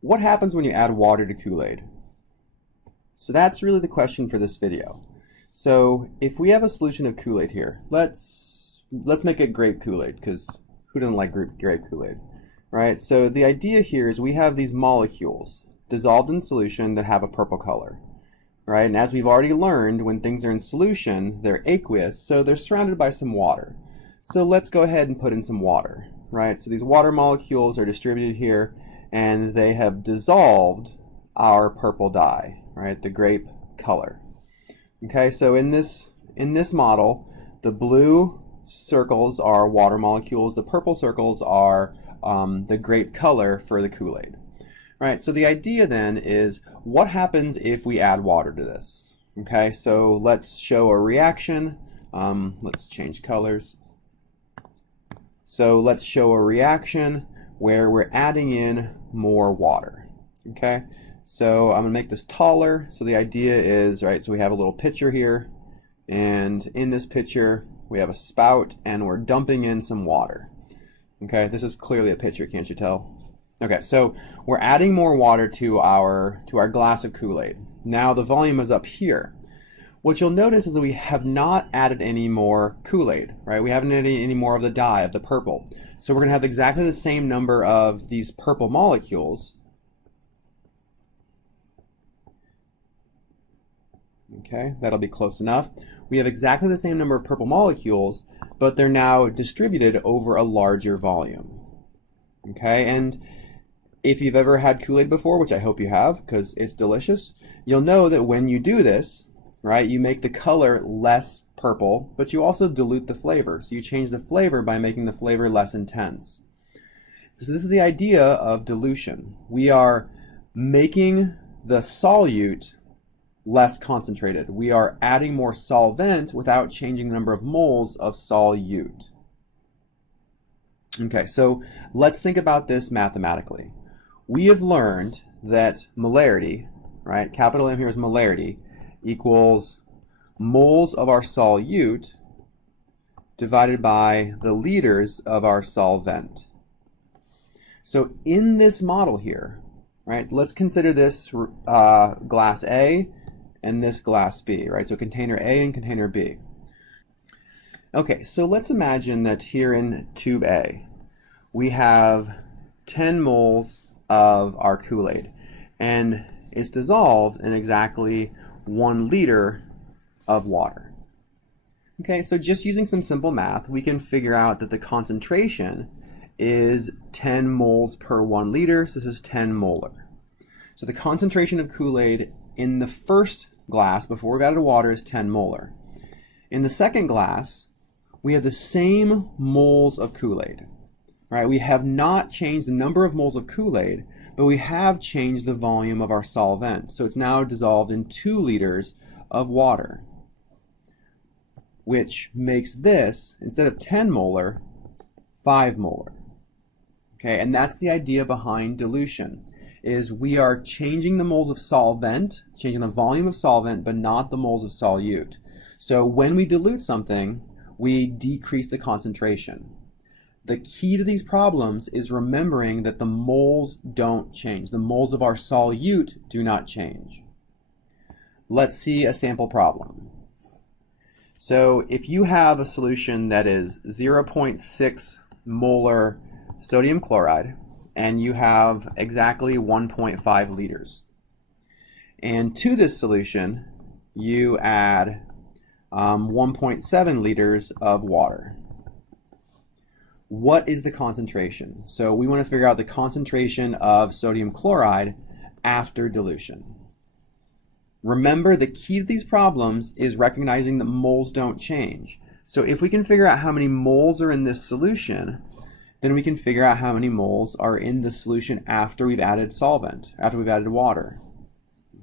What happens when you add water to Kool-Aid? So that's really the question for this video. So if we have a solution of Kool-Aid here, let's make it grape Kool-Aid, because who doesn't like grape Kool-Aid, right? So the idea here is we have these molecules dissolved in solution that have a purple color, right? And as we've already learned, when things are in solution, they're aqueous, so they're surrounded by some water. So let's go ahead and put in some water, right? So these water molecules are distributed here, and they have dissolved our purple dye, right? The grape color. Okay, so in this model, the blue circles are water molecules, the purple circles are the grape color for the Kool-Aid. Right, so the idea then is what happens if we add water to this? Okay, so let's show a reaction. Let's change colors. So let's show a reaction where we're adding in more water. Okay, so I'm gonna make this taller. So the idea is, right, so we have a little pitcher here, and in this pitcher we have a spout and we're dumping in some water. Okay, this is clearly a pitcher, can't you tell? Okay, so we're adding more water to our glass of Kool-Aid. Now the volume is up here. What you'll notice is that we have not added any more Kool-Aid, right? We haven't added any more of the dye, of the purple. So we're gonna have exactly the same number of these purple molecules. Okay, that'll be close enough. We have exactly the same number of purple molecules, but they're now distributed over a larger volume. Okay, and if you've ever had Kool-Aid before, which I hope you have because it's delicious, you'll know that when you do this, right, you make the color less purple, but you also dilute the flavor. So you change the flavor by making the flavor less intense. So this is the idea of dilution. We are making the solute less concentrated. We are adding more solvent without changing the number of moles of solute. Okay, so let's think about this mathematically. We have learned that molarity, right, capital M here is molarity, equals moles of our solute divided by the liters of our solvent. So in this model here, right, let's consider this glass A and this glass B, right, so container A and container B. Okay, so let's imagine that here in tube A, we have 10 moles of our Kool-Aid, and it's dissolved in exactly 1 liter of water. Okay, so just using some simple math, we can figure out that the concentration is 10 moles per 1 liter, so this is 10 molar. So the concentration of Kool-Aid in the first glass, before we've added water, is 10 molar. In the second glass, we have the same moles of Kool-Aid. Right, we have not changed the number of moles of Kool-Aid, but we have changed the volume of our solvent. So it's now dissolved in 2 liters of water, which makes this, instead of 10 molar, 5 molar. Okay, and that's the idea behind dilution, is we are changing the moles of solvent, changing the volume of solvent, but not the moles of solute. So when we dilute something, we decrease the concentration. The key to these problems is remembering that the moles don't change. The moles of our solute do not change. Let's see a sample problem. So if you have a solution that is 0.6 molar sodium chloride, and you have exactly 1.5 liters. And to this solution, you add 1.7 liters of water. What is the concentration? So we want to figure out the concentration of sodium chloride after dilution. Remember, the key to these problems is recognizing that moles don't change. So if we can figure out how many moles are in this solution, then we can figure out how many moles are in the solution after we've added solvent, after we've added water.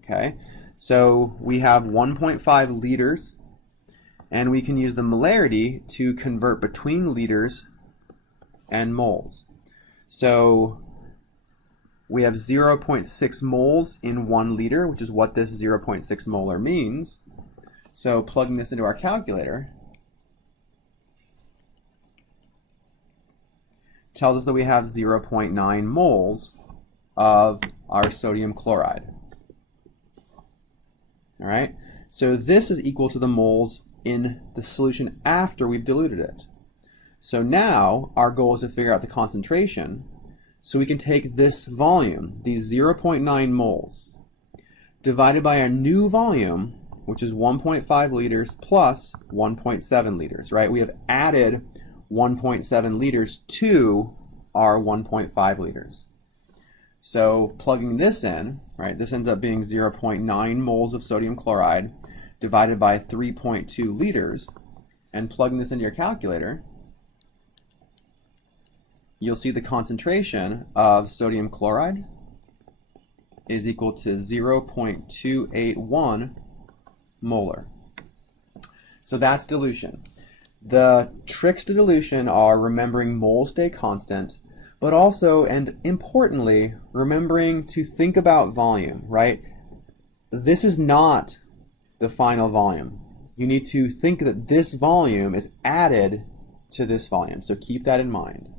Okay, so we have 1.5 liters, and we can use the molarity to convert between liters and moles. So we have 0.6 moles in 1 liter, which is what this 0.6 molar means. So plugging this into our calculator tells us that we have 0.9 moles of our sodium chloride. All right, so this is equal to the moles in the solution after we've diluted it. So now our goal is to figure out the concentration, so we can take this volume, these 0.9 moles, divided by our new volume, which is 1.5 liters plus 1.7 liters, right? We have added 1.7 liters to our 1.5 liters. So plugging this in, right, this ends up being 0.9 moles of sodium chloride divided by 3.2 liters, and plugging this into your calculator, you'll see the concentration of sodium chloride is equal to 0.281 molar. So that's dilution. The tricks to dilution are remembering moles stay constant, but also, and importantly, remembering to think about volume, right? This is not the final volume. You need to think that this volume is added to this volume, so keep that in mind.